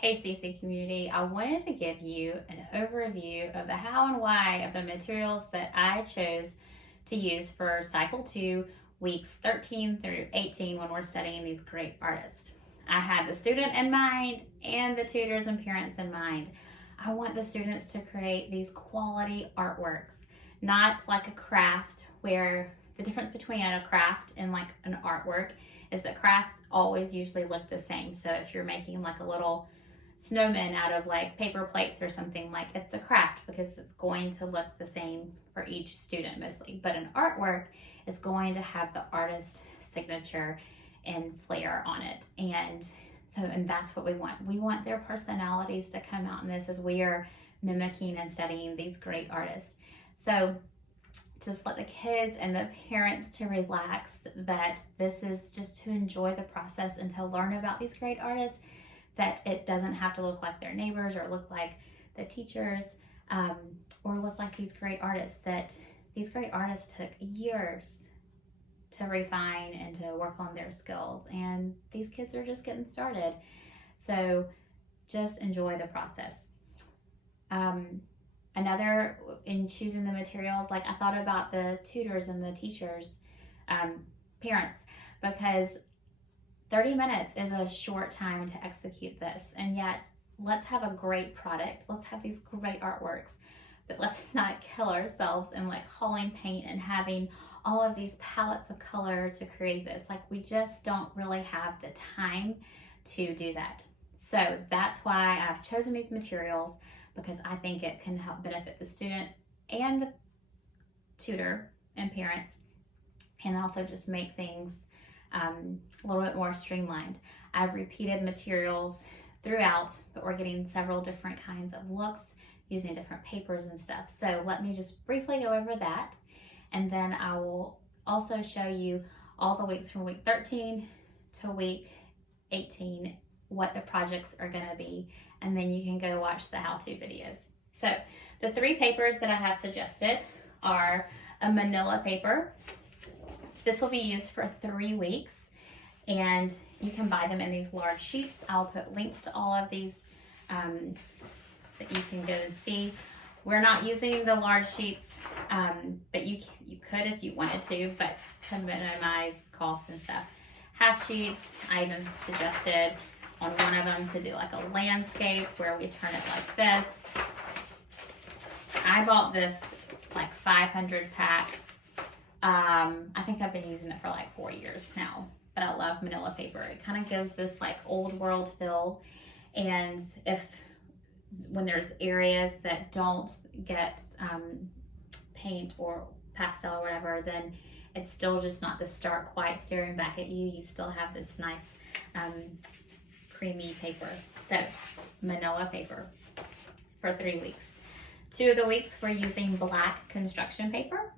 Hey CC community, I wanted to give you an overview of the how and why of the materials that I chose to use for cycle 2, weeks 13 through 18 when we're studying these great artists. I had the student in mind and the tutors and parents in mind. I want the students to create these quality artworks, not like a craft where the difference between a craft and like an artwork is that crafts always usually look the same. So if you're making like a little snowman out of like paper plates or something, like it's a craft because it's going to look the same for each student mostly. But an artwork is going to have the artist signature and flair on it. And that's what we want. We want their personalities to come out in this as we are mimicking and studying these great artists. So just let the kids and the parents to relax that this is just to enjoy the process and to learn about these great artists, that it doesn't have to look like their neighbors or look like the teachers or look like these great artists, that these great artists took years to refine and to work on their skills, and these kids are just getting started. So just enjoy the process. Another, in choosing the materials, like I thought about the tutors and the teachers, parents, because 30 minutes is a short time to execute this, and yet let's have a great product. Let's have these great artworks, but let's not kill ourselves in like hauling paint and having all of these palettes of color to create this. Like we just don't really have the time to do that. So that's why I've chosen these materials, because I think it can help benefit the student and the tutor and parents, and also just make things a little bit more streamlined. I've repeated materials throughout, but we're getting several different kinds of looks using different papers and stuff. So let me just briefly go over that, and then I will also show you all the weeks from week 13 to week 18, what the projects are going to be, and then you can go watch the how-to videos. So the 3 papers that I have suggested are a Manila paper. This will be used for 3 weeks, and you can buy them in these large sheets. I'll put links to all of these that you can go and see. We're not using the large sheets, but you could if you wanted to, but to minimize costs and stuff. Half sheets, I even suggested on one of them to do like a landscape where we turn it like this. I bought this like 500 pack. I think I've been using it for like 4 years now, but I love Manila paper. It kind of gives this like old world feel, and when there's areas that don't get paint or pastel or whatever, then it's still just not the stark white staring back at you. You still have this nice creamy paper. So Manila paper for 3 weeks. 2 of the weeks we're using black construction paper,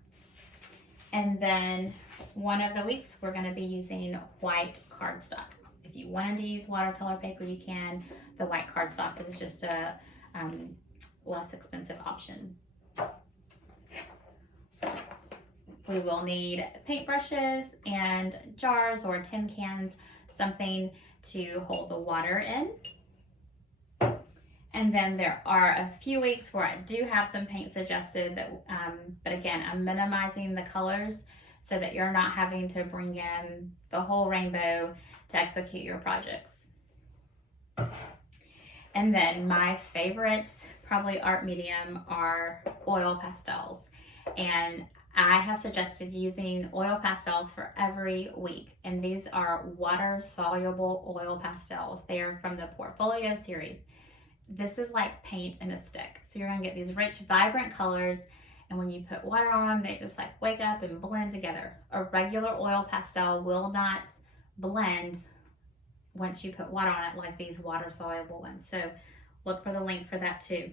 and then 1 of the weeks we're going to be using white cardstock. If you wanted to use watercolor paper, you can. The white cardstock is just a less expensive option. We will need paintbrushes and jars or tin cans, something to hold the water in. And then there are a few weeks where I do have some paint suggested, that, but again, I'm minimizing the colors so that you're not having to bring in the whole rainbow to execute your projects. And then my favorite probably art medium are oil pastels. And I have suggested using oil pastels for every week. And these are water soluble oil pastels. They are from the Portfolio series. This is like paint in a stick. So you're gonna get these rich, vibrant colors, and when you put water on them, they just like wake up and blend together. A regular oil pastel will not blend once you put water on it like these water soluble ones. So look for the link for that too.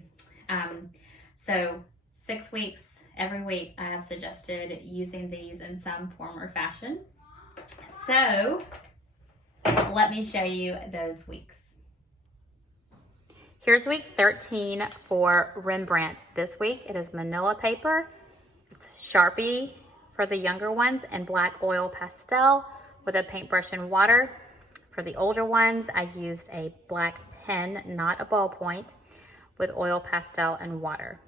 So 6 weeks, every week I have suggested using these in some form or fashion. So let me show you those weeks. Here's week 13 for Rembrandt. This week it is Manila paper, it's Sharpie for the younger ones, and black oil pastel with a paintbrush and water. For For the older ones, I used a black pen, not a ballpoint, with oil pastel and water.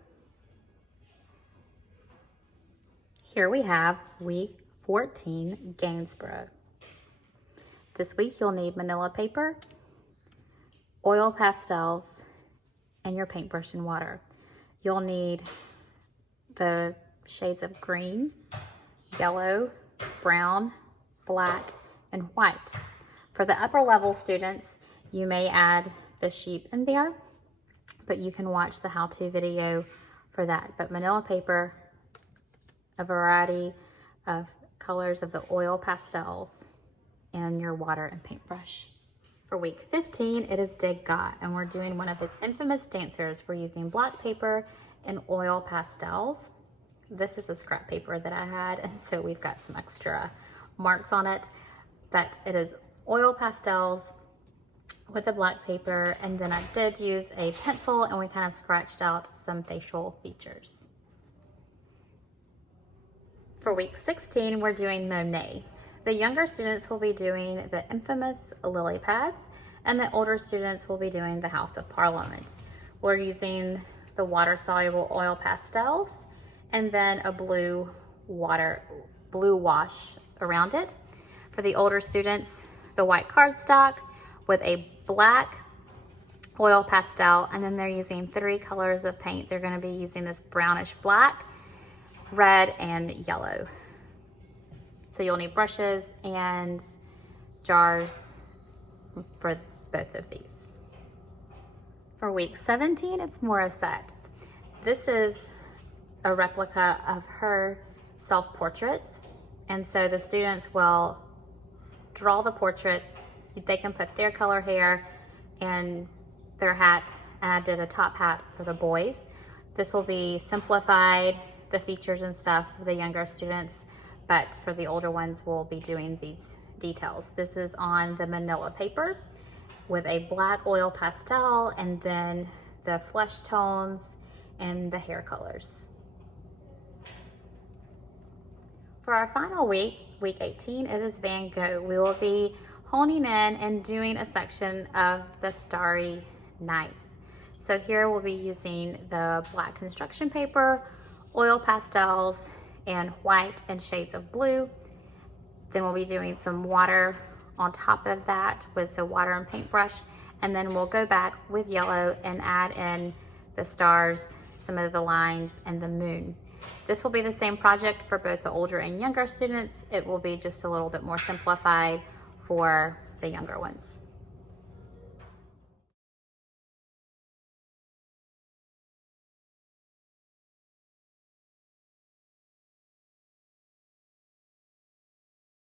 Here we have week 14, Gainsborough. This week you'll need Manila paper, oil pastels, and your paintbrush and water. You'll need the shades of green, yellow, brown, black, and white. For the upper level students, you may add the sheep in there, but you can watch the how-to video for that. But Manila paper, a variety of colors of the oil pastels, and your water and paintbrush. For week 15, it is Dig Got, and we're doing one of his infamous dancers. We're using black paper and oil pastels. This is a scrap paper that I had, and so we've got some extra marks on it, but it is oil pastels with the black paper, and then I did use a pencil and we kind of scratched out some facial features. For week 16, we're doing Monet. The younger students will be doing the infamous lily pads, and the older students will be doing the House of Parliament. We're using the water-soluble oil pastels and then a blue wash around it. For the older students, the white cardstock with a black oil pastel, and then they're using 3 colors of paint. They're going to be using this brownish black, red, and yellow. So you'll need brushes and jars for both of these. For week 17, it's Maura sets. This is a replica of her self-portraits, and so the students will draw the portrait. They can put their color hair and their hat, and I did a top hat for the boys. This will be simplified, the features and stuff for the younger students, but for the older ones, we'll be doing these details. This is on the Manila paper with a black oil pastel, and then the flesh tones and the hair colors. For our final week, week 18, it is Van Gogh. We will be honing in and doing a section of the Starry Nights. So here we'll be using the black construction paper, oil pastels, and white and shades of blue. Then we'll be doing some water on top of that with some water and paintbrush, and then we'll go back with yellow and add in the stars, some of the lines, and the moon. This will be the same project for both the older and younger students. It will be just a little bit more simplified for the younger ones.